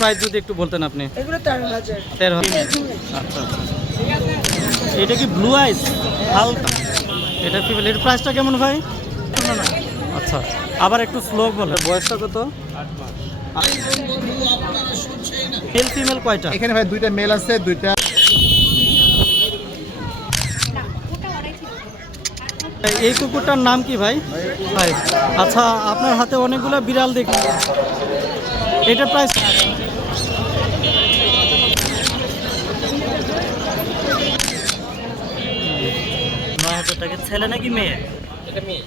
Price যদি একটু বলতেন আপনি। এগুলো 13,000। 13,000। আচ্ছা আচ্ছা। এটা কি ব্লু আইস হালকা? এটা ফিমেল। এর প্রাইসটা কেমন ভাই? আচ্ছা, আবার একটু স্লো বলে। বয়সটা কত? 8 মাস। মেল ফিমেল কয়টা? এখানে ভাই দুইটা মেল আছে, দুইটা। এই কুকুরটার নাম কি ভাই? ভাই আচ্ছা, আপনার হাতে অনেকগুলো বিড়াল দেখি। এটার প্রাইস? 9,000 টাকা। ছেলে নাকি মেয়ে? এটা মেয়ে।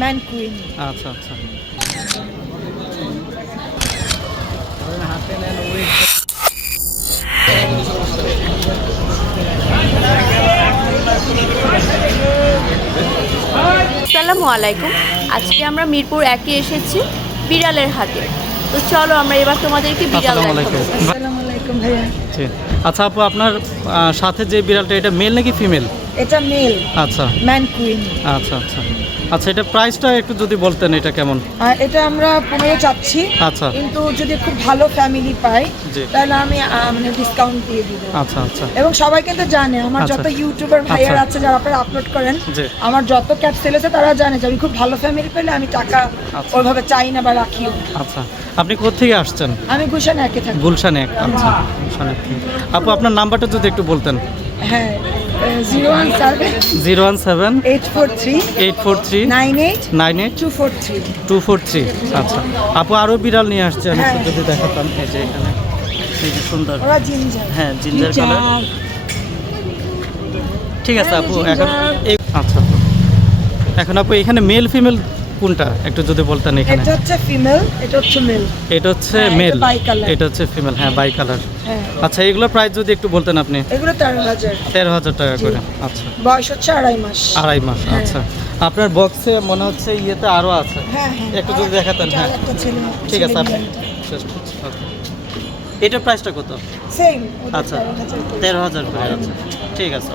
Man queen. আচ্ছা আচ্ছা। আসসালামু আলাইকুম। আজকে আমরা মিরপুর 1-এ এসেছি বিড়ালের হাটে। তো চলো আমরা এবার তোমাদেরকে বিড়াল আসসালামু দেখাবো। আলাইকুম। আসসালামু আলাইকুম ভাইয়া। জি। আচ্ছা আপু, আপনার সাথে যে বিড়ালটা, এটা মেল নাকি ফিমেল? এটা মেল, আচ্ছা ম্যান কুইন। আচ্ছা আচ্ছা। আচ্ছা, এটা প্রাইসটা একটু যদি বলতেন, এটা কেমন? এটা আমরা 15 চাচ্ছি। আচ্ছা কিন্তু যদি খুব ভালো ফ্যামিলি পাই জি। তাহলে আমি মানে ডিসকাউন্ট দিয়ে দিব। আচ্ছা আচ্ছা। এবং সবাই কিন্তু জানে, আমার আচ্ছা। যত ইউটিউবার ভাইয়ার আচ্ছা। আছে যারা আপনারা আপলোড করেন, জি। আমার যত ক্যাট সেল আছে তারা জানে যে আমি খুব ভালো ফ্যামিলি পেলে আমি টাকা আচ্ছা। ওইভাবে চাই না বা রাখিও। আচ্ছা, আপনি কোত্থেকে আসছেন? আমি গুলশান 1-এ থাকি। গুলশান 1। আচ্ছা, গুলশান 1 থেকে। আপু আপনার নাম্বারটা যদি একটু বলতেন। হ্যাঁ, 017 017 843 843 98 98 243। 243। আচ্ছা আপু, আরও বিড়াল নিয়ে আসছে, আমি হ্যাঁ। একটু যদি দেখাতাম। এই যে এখানে, এই যে সুন্দর। ওরা জিঞ্জার। হ্যাঁ, জিঞ্জার কালার। ঠিক আছে আপু, হ্যাঁ, এখন জিঞ্জার। আচ্ছা আপু, এখন আপু এখানে মেল ফিমেল কোনটা একটু যদি বলতেন। এখানে এটা হচ্ছে ফিমেল, এটা হচ্ছে মেল। এটা হচ্ছে হ্যাঁ, এটা মেল, bi-color। এটা হচ্ছে ফিমেল। হ্যাঁ, বাই কালার। হ্যাঁ, আচ্ছা, এগুলো প্রাইস যদি একটু বলতেন আপনি। এগুলো 13,000। 13,000 টাকা করে। আচ্ছা, বয়স হচ্ছে 2.5 মাস। 2.5 মাস। হ্যাঁ। আচ্ছা, আপনার বক্সে মনে হচ্ছে ইয়েতে আরও আছে, হ্যাঁ হ্যাঁ, একটু যদি দেখাতেন। হ্যাঁ, একটা ছেলে। ঠিক আছে আপনি শেষ করছি। ওকে। এটার প্রাইসটা কত? সেম। আচ্ছা, 13,000 করে। আচ্ছা, ঠিক আছে,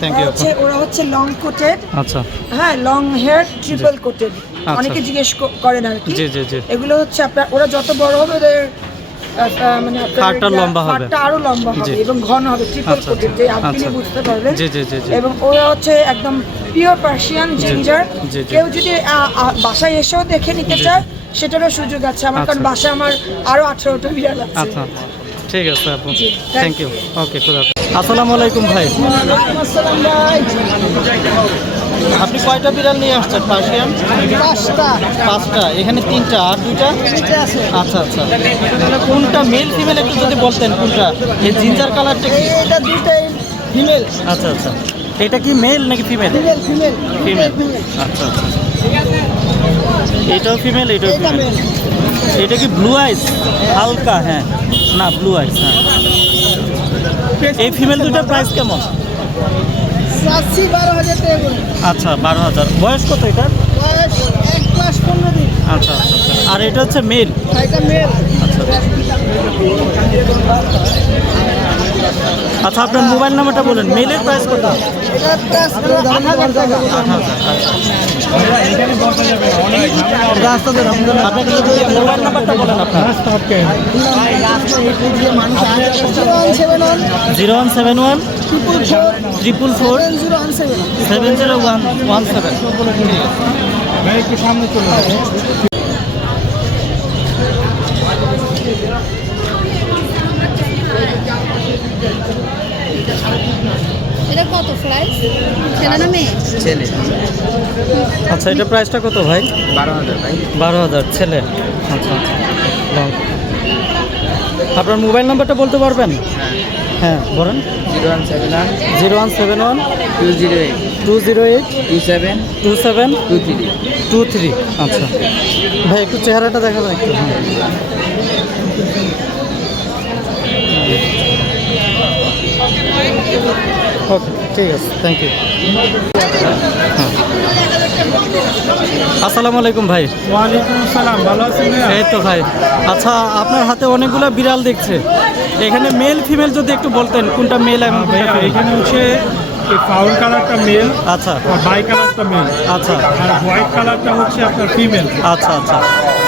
থ্যাংক ইউ। ওরা হচ্ছে লং কোটেড। আচ্ছা, হ্যাঁ, লং হেয়ার ট্রিপল কোটেড। আচ্ছা। অনেকে জিজ্ঞেস করেন আর কি। জি জি জি। এগুলো হচ্ছে আপনার, ওরা যত বড় হবে ওদের মানে আপনার ফারটা লম্বা হবে। ফারটা আরো লম্বা জি। হবে এবং ঘন হবে, ট্রিপল আচ্ছা, কোটেড, আচ্ছা। যে আপনি আচ্ছা। বুঝতে পারবেন। জি জি জি জি। এবং ওরা হচ্ছে একদম পিওর পার্সিয়ান জিঞ্জার। জি, জি। কেউ যদি বাসায় এসেও দেখে নিতে জি, চায় সেটারও সুযোগ আছে আমার, কারণ আচ্ছা। বাসায় আমার আরো 18টা বিড়াল আছে। আচ্ছা, ঠিক আছে আপু, জি, থ্যাংক ইউ। ওকে, খুদা। আসসালামু আলাইকুম ভাই। আসসালাম ভাই। আপনি কয়টা বিড়াল নিয়ে আসছেন? পার্সিয়ান 5টা। এখানে 3টা আর 2টা আছে। আচ্ছা আচ্ছা। তাহলে কোনটা মেল ফিমেল একটু যদি বলতেন কোনটা? এই জিঞ্জার কালারটা কি? এটা দুইটাই ফিমেল। আচ্ছা আচ্ছা। এটা কি মেল নাকি ফিমেল? Female female female. আচ্ছা আচ্ছা। এটাও ফিমেল, এটাও ফিমেল। এটা কি ব্লু আইস হালকা? হ্যাঁ, না ব্লু আইস। হ্যাঁ, এই ফিমেল দুটার প্রাইস কেমন? 12,000 টাকা করে। আচ্ছা, 12,000। বয়স কত এটার? বয়স 1 মাস 15 দিন। আচ্ছা আচ্ছা আচ্ছা। আর এটা হচ্ছে মেল? এটা মেল। আচ্ছা, আপনার মোবাইল নাম্বারটা বলেন। মেলের প্রাইস কত? এটা প্রাইস 8,000 টাকা। 8,000। আচ্ছা, আপনার মোবাইল নাম্বারটা বলেন আপনার। 0171 444 70117। একটু সামনে চলে আসে। এটা কত প্রাইস? ছেলে না মেয়ে? ছেলে। আচ্ছা, এটা প্রাইসটা কত ভাই? 12,000 ভাই। 12,000 ছেলে। আচ্ছা, আপনার মোবাইল নাম্বারটা বলতে পারবেন? হ্যাঁ বলেন। 0171 0171 208 208 27 27 23। 23। আচ্ছা ভাই, একটু চেহারাটা দেখাবেন একটু। হ্যাঁ, ওকে, ঠিক আছে, থ্যাংক ইউ। আসসালামু আলাইকুম ভাই। ওয়ালাইকুম আসসালাম, ভালো আছেন? এই তো ভাই। আচ্ছা, আপনার হাতে অনেকগুলো বিড়াল দেখছে, এখানে মেল ফিমেল যদি একটু বলতেন কোনটা মেল এবং কোনটা female? এখানে হচ্ছে এই ফাউল কালারটা মেল, আচ্ছা আর বাই কালারটা মেল, আচ্ছা আর হোয়াইট কালারটা হচ্ছে আপনার ফিমেল। আচ্ছা আচ্ছা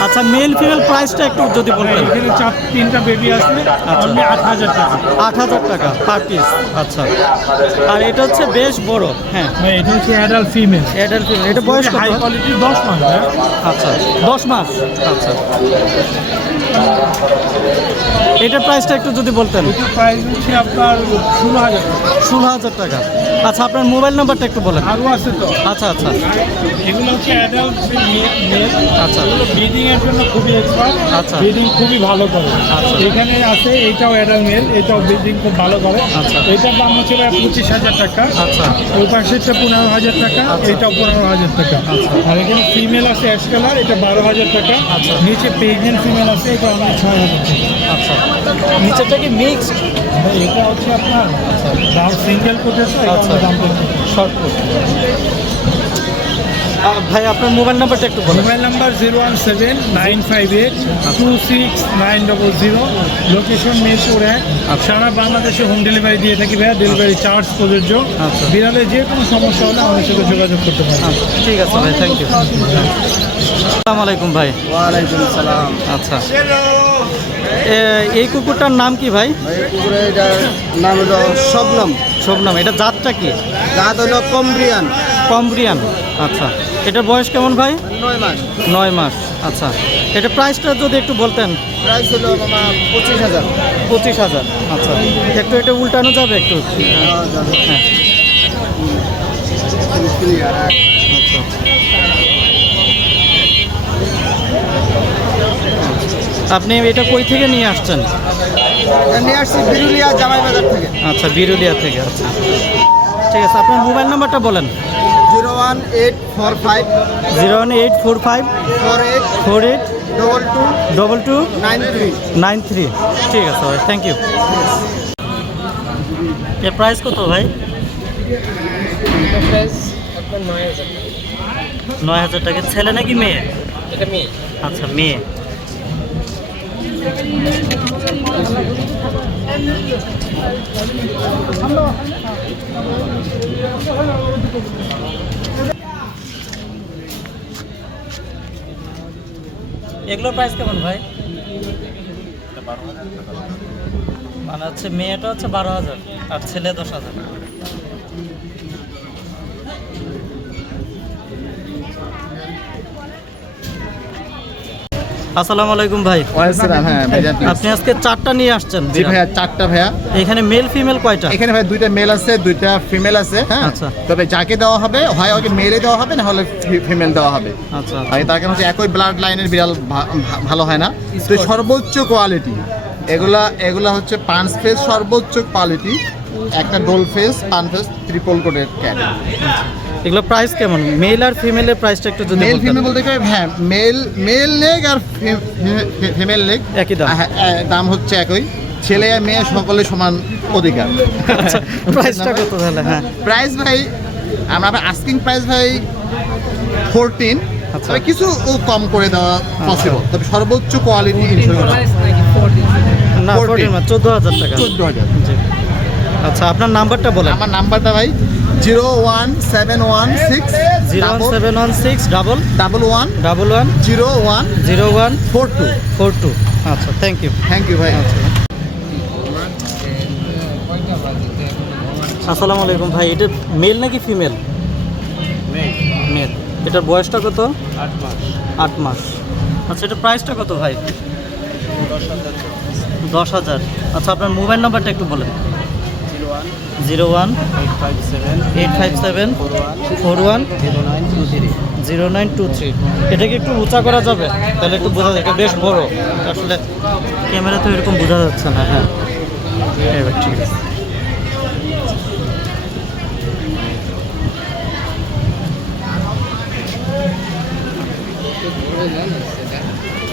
আচ্ছা, মেল ফিমেল প্রাইসটা একটু যদি বলতেন। এখানে 3টা বেবি আছে, আচ্ছা। অনলি 8,000 টাকা। 8,000 টাকা পার পিস। আচ্ছা, আর এটা হচ্ছে বেশ বড়। হ্যাঁ, ভাই এটা হচ্ছে অ্যাডাল্ট ফিমেল, অ্যাডাল্ট ফিমেল। এটা বয়স কত? হাই কোয়ালিটি 10 মাস। আচ্ছা, 10 মাস। আচ্ছা, এটার প্রাইসটা একটু যদি বলতেন। এটার প্রাইস হচ্ছে আপনার 16,000 টাকা। 16,000 টাকা। আচ্ছা, আপনার মোবাইল নাম্বারটা একটু বলেন। আরও আছে তো। আচ্ছা আচ্ছা এগুলো হচ্ছে অ্যাডাল্ট মেল। আচ্ছা এগুলো ব্রিডিং এর জন্য খুবই এক্সপার্ট, আচ্ছা। ব্রিডিং খুবই ভালো করে। আচ্ছা। এখানে আছে এইটাও অ্যাডাল্ট মেল, এটাও ব্রিডিং খুব ভালো করে। আচ্ছা। এটার দাম হচ্ছে 25,000 টাকা। আচ্ছা ওই পাশেরটা 15,000 টাকা, আচ্ছা। এটাও 15,000 টাকা। আচ্ছা। আর এখানে ফিমেল আছে অ্যাশ কালার, এটা 12,000 টাকা। আচ্ছা। নিচে প্রেগনেন্ট ফিমেল আছে, এটা অনলি 6,000 টাকা। আচ্ছা, নিচেরটা কি মিক্সড? এটা হচ্ছে আপনার দাম সিঙ্গেল কোটের, আচ্ছা। দাম শর্ট কোট। ভাই, আপনার মোবাইল নাম্বারটা একটু বলেন। Mobile number 017-958-26900, location Mirpur 1। সারা বাংলাদেশে হোম ডেলিভারি দিয়ে থাকি ভাইয়া, ডেলিভারি চার্জ প্রযোজ্য। আচ্ছা। বিড়ালে যে কোনো সমস্যা হলে আমাদের সাথে যোগাযোগ করতে পারেন। আচ্ছা, ঠিক আছে ভাই, থ্যাংক ইউ। আসসালামু আলাইকুম ভাই। ওয়ালাইকুম সালাম। আচ্ছা, এই কুকুরটার নাম কি ভাই? কুকুরে এটার নাম হলো শবনম। শোভনাম। এটা জাতটা কি? জাত হলো কম্ব্রিয়ান। কম্ব্রিয়ান। আচ্ছা, এটার বয়স কেমন ভাই? 9 মাস। 9 মাস। আচ্ছা, এটা প্রাইসটা যদি একটু বলতেন। প্রাইস হলো মামা 25,000। 25,000। আচ্ছা, একটু এটা উল্টানো যাবে একটু? হ্যাঁ, আচ্ছা। আপনি এটা কই থেকে নিয়ে আসছেন? নিয়ে আসছি বিরুলিয়া জামাই বাজার থেকে। আচ্ছা, বিরুলিয়া থেকে। আচ্ছা, ঠিক আছে, আপনার মোবাইল নাম্বারটা বলেন। 01845 01845 48 48 22 22 93। 93। ঠিক আছে ভাই, থ্যাংক ইউ। এর প্রাইস কত ভাই? প্রাইস আপনার 9,000। 9,000 টাকা। ছেলে নাকি মেয়ে? এটা মেয়ে। আচ্ছা, মেয়ে। এগুলোর প্রাইস কেমন ভাই? মানে হচ্ছে মেয়েটা হচ্ছে 12,000 আর ছেলে 10,000। আসসালামু আলাইকুম ভাই। ওয়ালাইকুম হ্যাঁ ভাইয়া। আপনি আজকে 4টা নিয়ে আসছেন জি ভাইয়া, 4টা ভাইয়া। এখানে মেল ফিমেল কয়টা? এখানে ভাই 2টা মেল আছে, 2টা ফিমেল আছে। হ্যাঁ, আচ্ছা। তবে যাকে দেওয়া হবে হয় ওকে মেলে দেওয়া হবে, না হলে ফিমেল দেওয়া হবে। আচ্ছা আর তার কারণ হচ্ছে একই ব্লাড লাইনের বিড়াল ভালো হয় না, তো সর্বোচ্চ কোয়ালিটি এগুলা হচ্ছে পাঁচ ফেস সর্বোচ্চ কোয়ালিটি, একটা ডোল ফেস, পান ফেস, ট্রিপল কোটের ক্যাট। এগুলো প্রাইস কেমন? মেল আর ফিমেলের প্রাইসটা একটু যদি মেল বলতেন। ফিমেল বলতে গেলে হ্যাঁ, মেল লেগ আর ফিমেল লেগ একই দাম? দাম হচ্ছে একই। ছেলে আর মেয়ে সকলে সমান অধিকার। আচ্ছা, প্রাইসটা কত তাহলে? হ্যাঁ, প্রাইস ভাই আমরা আস্কিং প্রাইস ভাই 14। আচ্ছা। তবে কিছু কম করে দেওয়া পসিবল, তবে সর্বোচ্চ কোয়ালিটি ইনশাআল্লাহ না, 14,000 টাকা। 14,000। জি। আচ্ছা, আপনার নাম্বারটা বলেন। আমার নাম্বারটা ভাই 01716 01716 11 11 01 01 42। 42। আচ্ছা, থ্যাংক ইউ। থ্যাংক ইউ ভাই। আসসালামু আলাইকুম ভাই, এটা মেল নাকি ফিমেল? মেল। এটার বয়সটা কত? 8 মাস। 8 মাস। আচ্ছা, এটার প্রাইসটা কত ভাই? 10,000। আচ্ছা, আপনার মোবাইল নাম্বারটা একটু বলেন। 01 857 41 0923। এটা কি একটু উঁচা করা যাবে? তাহলে একটু বোঝা যায়, এটা বেশ বড় আসলে, ক্যামেরা তো এরকম বোঝা যাচ্ছে না। হ্যাঁ, এবার ঠিক আছে।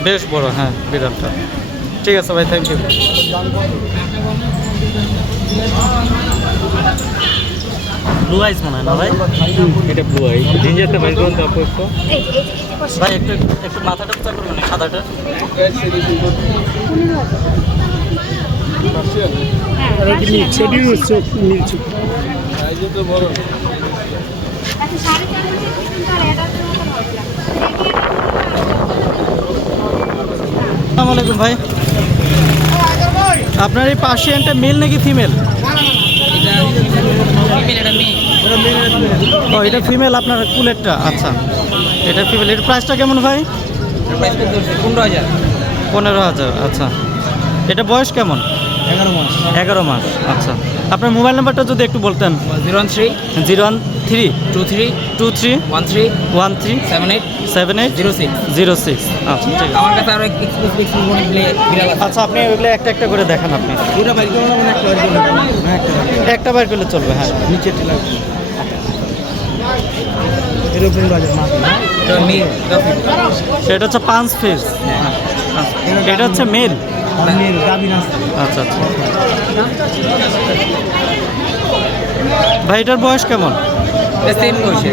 বেশ বড়, হ্যাঁ, বিড়ালটা। ঠিক আছে ভাই, থ্যাংক ইউ। ব্লু আইস মনে হয় না ভাই? এটা ব্লু আই জিঞ্জারটা বাইর করুন তো আপু একটু। ভাই একটু একটু মাথাটা উঁচা করবেন না, সাদাটা। আসসালামু আলাইকুম ভাই, আপনার এই পার্সিয়ানটা মেল নাকি ফিমেল? ও এটা ফিমেল আপনার কুলেরটা, আচ্ছা এটা ফিমেল। এর প্রাইসটা কেমন ভাই? 15,000, আচ্ছা। এটা বয়স কেমন? 11 মাস, আচ্ছা। আপনার মোবাইল নাম্বারটা যদি একটু বলতেন। 013 013 23 23 13 13 78 78 06। 06, আচ্ছা ঠিক আছে। আমার কাছে আরো এক্সক্লুসিভ বিড়াল আছে। আচ্ছা আপনি ওইগুলো একটা একটা করে দেখান আপনি। দুটো বাইর করুন না একটা বাইর করুন। একটা বার করলে চলবে, হ্যাঁ। নিচে টিলা এরকম বাজার মাছ না এটা মেল এটা হচ্ছে 5 ফেস, এটা হচ্ছে মেল। মেল গাবিন আছে। আচ্ছা আচ্ছা ভাই, এটার বয়স কেমন? এটা সেম বয়সে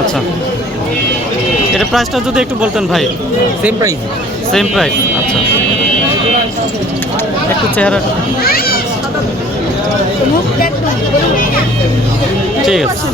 আচ্ছা, এটা প্রাইসটা যদি একটু বলতেন ভাই। Same price. সেম প্রাইস, আচ্ছা। একটু চেহারা ঠিক আছে।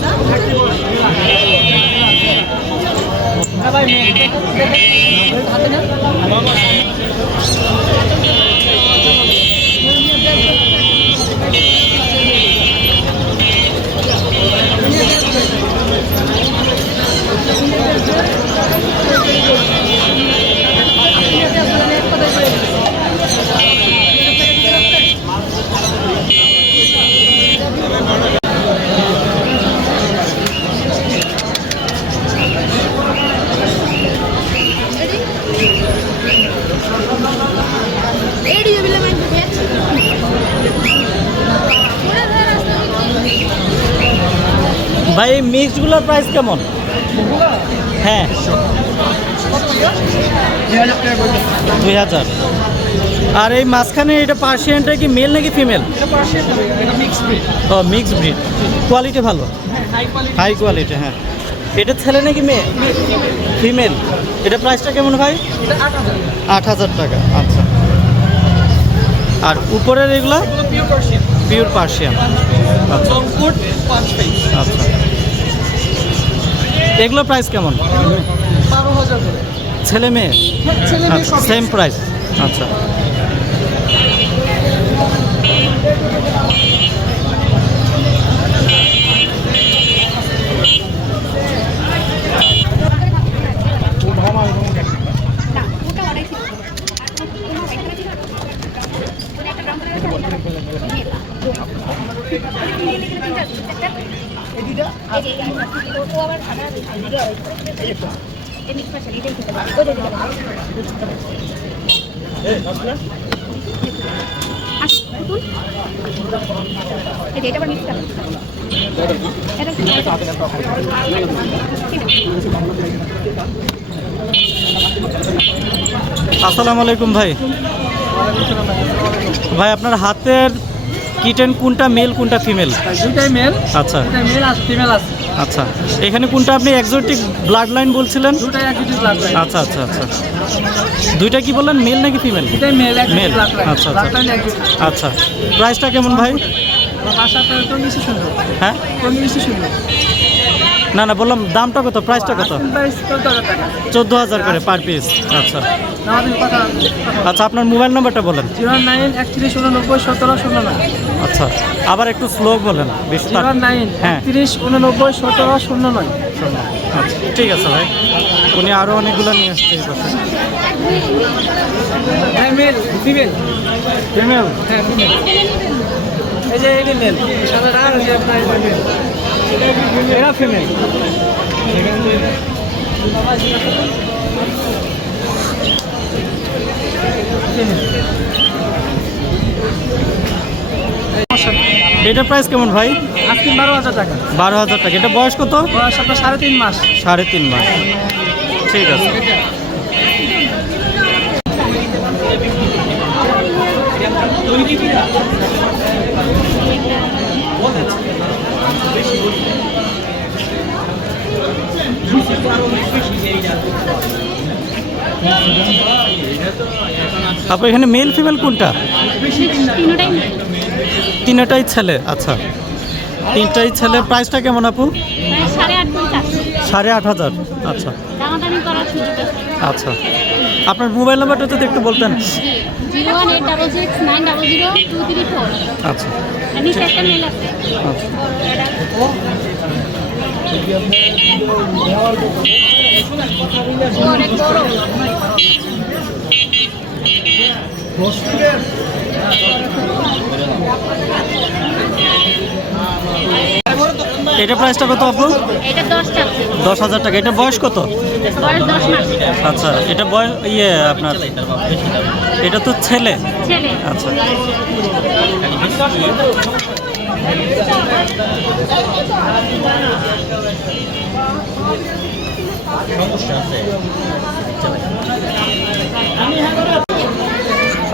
ভাই এই মিক্সগুলোর প্রাইস কেমন? হ্যাঁ 2000। আর এই মাঝখানে এটা পার্সিয়ানটা কি মেল নাকি ফিমেল? ও মিক্স ব্রিড, কোয়ালিটি ভালো, হাই কোয়ালিটি, হ্যাঁ। এটা ছেলে নাকি মেয়ে? ফিমেল। এটা প্রাইসটা কেমন ভাই? 8,000 টাকা, আচ্ছা। আর উপরের এগুলা পিওর পার্সিয়ান, আচ্ছা আচ্ছা। এগুলো প্রাইস কেমন? 12,000 করে। ছেলে মেয়ে, আচ্ছা সেম প্রাইস, আচ্ছা। আসসালামু আলাইকুম ভাই। ভাই আপনার হাতের কিটেন কোনটা মেল কোনটা ফিমেল? দুইটাই মেল। আচ্ছা মেল আর ফিমেল আছে। আচ্ছা, এখানে কোনটা আপনি এক্সোটিক ব্লাড লাইন বলছিলেন? দুটাই একই ব্লাড লাইন। আচ্ছা আচ্ছা আচ্ছা। দুইটা কি বললেন, মেল নাকি ফিমেল? এটাই মেল, মেল, ব্লাড লাইন। আচ্ছা ব্লাড আচ্ছা লাইন একই। আচ্ছা। প্রাইসটা কেমন ভাই? ভাষা তো বেশি সুন্দর। হ্যাঁ কোন বেশি সুন্দর? না না বললাম দামটা কত, প্রাইসটা কত? প্রাইস 14,000 টাকা। 14,000 করে পার পিস, আচ্ছা আমাদের কথা আচ্ছা। আপনার মোবাইল নাম্বারটা বলেন। 09 31 89 17 09। আচ্ছা আবার একটু স্লো বলেন, বেশি 09 হ্যাঁ 31 89 17 09। আচ্ছা ঠিক আছে ভাই। উনি আরও অনেকগুলো নিয়ে আসছে এই পাশে। হ্যাঁ মেল, ফিমেল। ফিমেল, হ্যাঁ ফিমেল। এই যে এই মেল। সাদা আর এই যে আপনার এই মেল। এরা ফিমেল। এটা প্রাইস কেমন ভাই? আজকে 12,000 টাকা। 12,000 টাকা। এটা বয়স কত? বয়স আপনার 3.5 মাস। 3.5 মাস, ঠিক আছে। আপু এখানে মেল ফিমেল কোনটা? তিনটাই মেয়ে। তিনটাই ছেলে। আচ্ছা, তিনটাই ছেলে। প্রাইসটা কেমন আপু? প্রায় 8.5 করে চাচ্ছে। 8,500। আচ্ছা দামাদামি করার সুযোগ আছে। আচ্ছা, আপনার মোবাইল নাম্বারটা যদি একটু বলতেন। 01866900234। আচ্ছা নিচে একটা মেল আছে। আচ্ছা। অনেক বড়। এটা প্রাইসটা কত আপু? এটা 10 চাচ্ছে। 10,000 টাকা। এটা বয়স কত? বয়স 10 মাস। আচ্ছা, এটা বয়স আপনার এটা তো ছেলে। ছেলে। আচ্ছা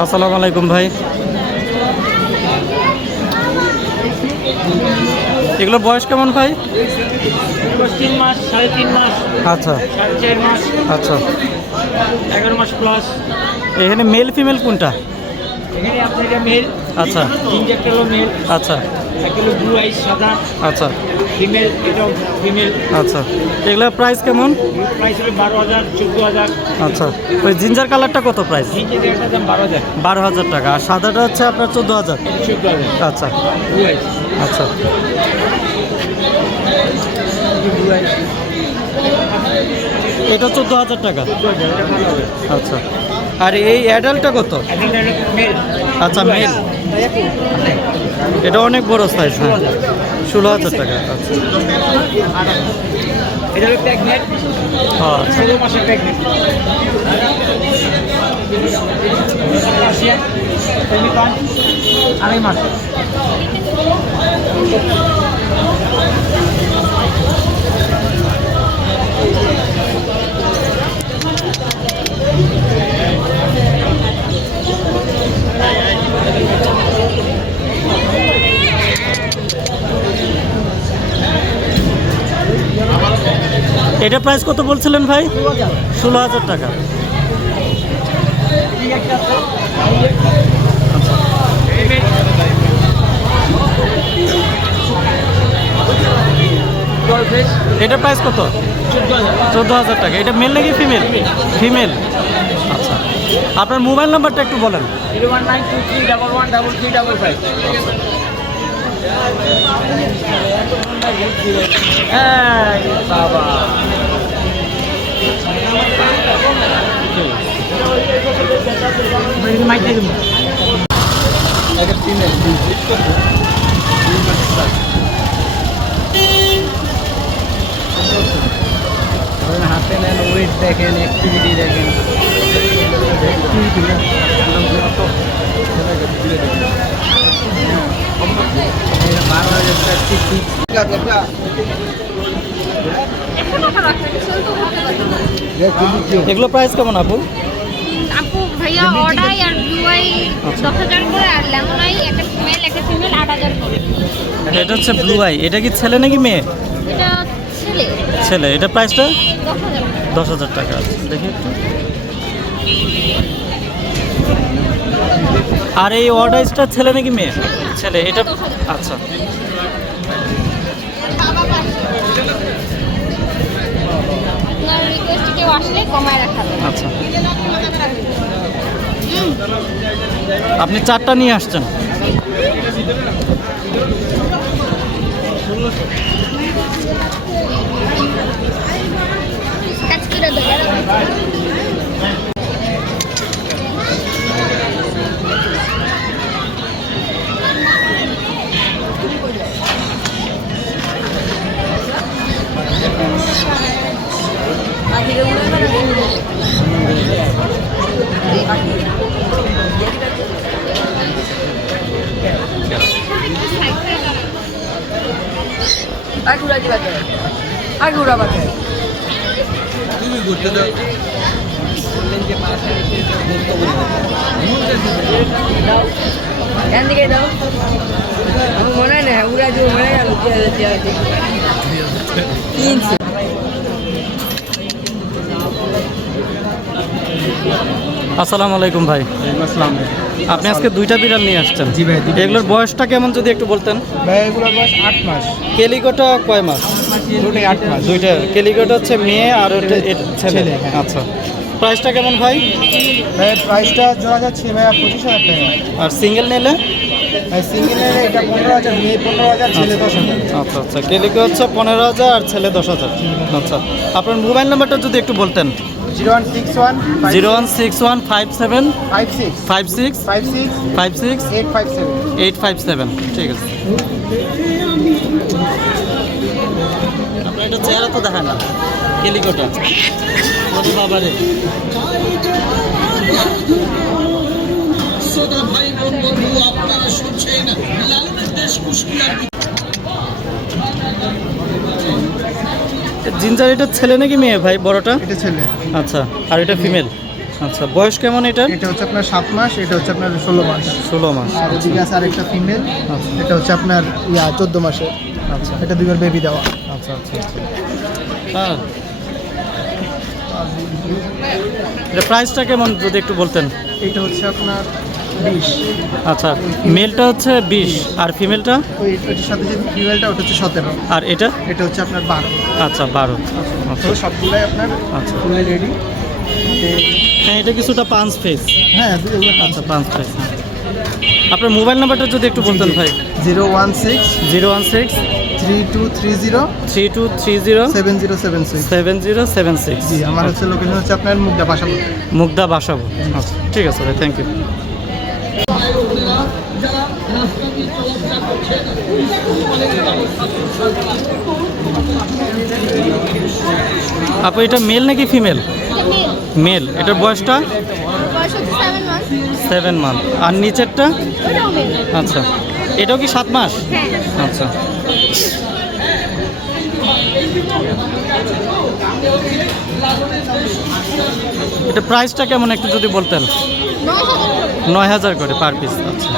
আসসালামু আলাইকুম ভাই। এগুলো বয়স কেমন ভাই? 3 মাস 3.5 মাস আচ্ছা 4.5 মাস আচ্ছা। 11 মাস প্লাস। এখানে মেল ফিমেল কোনটা? এখানে আপনার এটা মেল। আচ্ছা একটা হলো মেল, আচ্ছা একটা হলো ব্লু আইস সাদা। আচ্ছা ফিমেল, এটাও ফিমেল। আচ্ছা। এগুলোর প্রাইস কেমন? প্রাইস হলো 12,000 14,000। আচ্ছা, ওই জিঞ্জার কালারটা কত প্রাইস? নিচের একটা দাম 12,000 12,000 টাকা। আর সাদাটা হচ্ছে আপনার 14,000। 14,000। আচ্ছা ব্লু আইস আচ্ছা। ব্লু আইস এটা 14,000 টাকা। 14,000 এটা ভালো হবে। আচ্ছা, আর এই অ্যাডাল্টটা কত? এটা মেল। আচ্ছা মেল। এটা অনেক বড় সাইজ। হ্যাঁ 16,000 টাকা। আচ্ছা এটা হলো প্রেগনেন্ট। হ্যাঁ 16 মাসের প্রেগনেন্ট। রাশিয়ান সেমিপান 2.5 মাস। এটা প্রাইস কত বলছিলেন ভাই? 16,000 টাকা। এটা প্রাইস কত? 14,000 টাকা। এটা মেল নাকি ফিমেল? ফিমেল। আচ্ছা, আপনার মোবাইল নাম্বারটা একটু বলেন। 01923113355। বাবা মাইকে দেবো। হাতে নেন, ওয়েট দেখেন, অ্যাক্টিভিটি দেখেন। এগুলো প্রাইস কেমন আপু? আপু ভাইয়া অর্ডাই আর ব্লু আই 10,000 করে, আর লেমন আই একটা মেল একটা ফিমেল 8,000 করে। এটা হচ্ছে ব্লু আই। এটা কি ছেলে নাকি মেয়ে? এটা ছেলে। ছেলে। এটা প্রাইসটা 10,000। 10,000 টাকা। আচ্ছা দেখি একটু। আর এই অর্ডাইসটা ছেলে নাকি মেয়ে? ছেলে। এটা আচ্ছা আপনার রিকোয়েস্ট কেউ আসলে কমায় রাখা যাবে। আচ্ছা। আপনি 4টা নিয়ে আসছেন। কাজ করে দেবে। দিকে দাও আমার মনে হয় না উড়া যে মনে হয় কিনছে আসসালামু আলাইকুম ভাই। আসসালাম আপনি আজকে দুইটা বিড়াল নিয়ে আসছেন। জি ভাই, দুইটা এগুলোর বয়সটা কেমন যদি একটু বলতেন? ভাই এগুলোর বয়স 8 মাস, কেলিকোটা কয় মাস? দুটোই 8 মাস। দুইটা। কেলিকোটা হচ্ছে মেয়ে আর ওটা ছেলে। ছেলে, হ্যাঁ। আচ্ছা, প্রাইসটা কেমন ভাই? ভাই প্রাইসটা জোড়া যাচ্ছে ভাইয়া 25,000 টাকা। আর সিঙ্গেল নিলে? ভাই সিঙ্গেল নিলে এটা 15,000, মেয়ে 15,000, ছেলে 10,000। আচ্ছা আচ্ছা, কেলিকো হচ্ছে 15,000 আর ছেলে 10,000। আচ্ছা, আপনার মোবাইল নাম্বারটা যদি একটু বলতেন। 0161 016157 56 56 56 56 857। 857। ঠিক আছে। আপনার এটা চেহারা তো দেখা না, কেলিকোটা। ওরে বাবারে। জিঞ্জার এটা ছেলে নাকি মেয়ে ভাই বড়টা? এটা ছেলে। আচ্ছা, আর এটা ফিমেল। আচ্ছা, বয়স কেমন এটার? এটা হচ্ছে আপনার 7 মাস, এটা হচ্ছে আপনার 16 মাস। 16 মাস। আর এদিকে আছে আরেকটা ফিমেল, আচ্ছা এটা হচ্ছে আপনার 14 মাসের। আচ্ছা এটা দুইবার বেবি দেওয়া। আচ্ছা আচ্ছা আচ্ছা। হ্যাঁ, এটা প্রাইসটা কেমন যদি একটু বলতেন? এটা হচ্ছে আপনার 20। আচ্ছা, মেলটা হচ্ছে 20 আর ফিমেলটা? ওইটার সাথে যে ফিমেলটা ওটা হচ্ছে 17। আর এটা? এটা হচ্ছে আপনার 12। আচ্ছা, 12। তো সবগুলাই আপনার আচ্ছা, ফুল রেডি। হ্যাঁ, এটা কিছুটা পাঁচ ফেস। হ্যাঁ, এগুলো আচ্ছা, পাঁচ ফেস। আপনার মোবাইল নাম্বারটা যদি একটু বলতেন ভাই। 016 016 3230 3230 7076। 7076। জি, আমার হচ্ছে লোকেশন হচ্ছে আপনার মুগদা বাসাবো। মুগদা বাসাবো। আচ্ছা, ঠিক আছে ভাই, থ্যাংক ইউ। আপু এটা মেল নাকি ফিমেল? মেল। এটার বয়সটা? বয়স হচ্ছে 7 মাস। 7 মান্থ। আর নিচেরটা? ওটাও মেল। আচ্ছা, এটাও কি 7 মাস? হ্যাঁ। আচ্ছা। এটা প্রাইসটা কেমন একটু যদি বলতেন? 9,000 করে পার পিস। আচ্ছা।